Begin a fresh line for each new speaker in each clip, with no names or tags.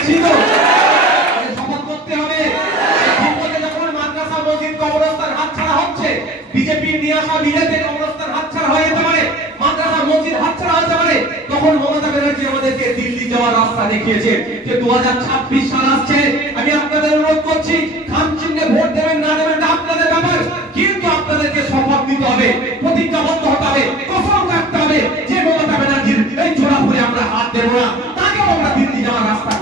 দিচ্ছি তো শপথ করতে হবে। সম্পদে যখন মাদ্রাসা মসজিদ কবরস্থান হাতছাড়া হচ্ছে বিজেপির নিয়ে আসা বিজেপি কবরস্থান হাতছাড়া হয়ে যেতে পারে, মাদ্রাসা মসজিদ হাতছাড়া হতে পারে, তখন মমতা ব্যানার্জি আমাদেরকে দিল্লি যাওয়ার রাস্তা দেখিয়েছে যে দু সাল আসছে। আমি আপনাদের অনুরোধ করছি খাম চিহ্নে ভোট দেবেন, না দেবেন, এটা আপনাদের ব্যাপার। কিন্তু আপনাদেরকে শপথ নিতে হবে, প্রতিজ্ঞাবদ্ধ হতে হবে, কসম কাটতে হবে যে মমতা ব্যানার্জির এই ফুলে আমরা হাত দেবো না তাকেও আমরা দিল্লি যাওয়ার রাস্তা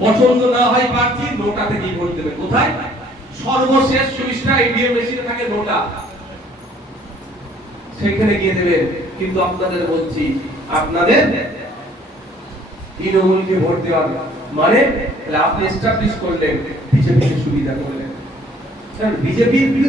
পছন্দ না হয় প্রার্থী, নোটা থেকেই ভোট দেবে। কোথায়? সর্বশেষ সুইচটা ইভিএম মেশিনে থাকে নোটা। সেখানে গিয়ে দেবেন। কিন্তু আপনাদের বলছি, আপনাদের তৃণমূলকে ভোট দেওয়ার মানে আপনি এস্টাবলিশ করলেন, বিজেপিকে সুবিধা করলেন। বিজেপির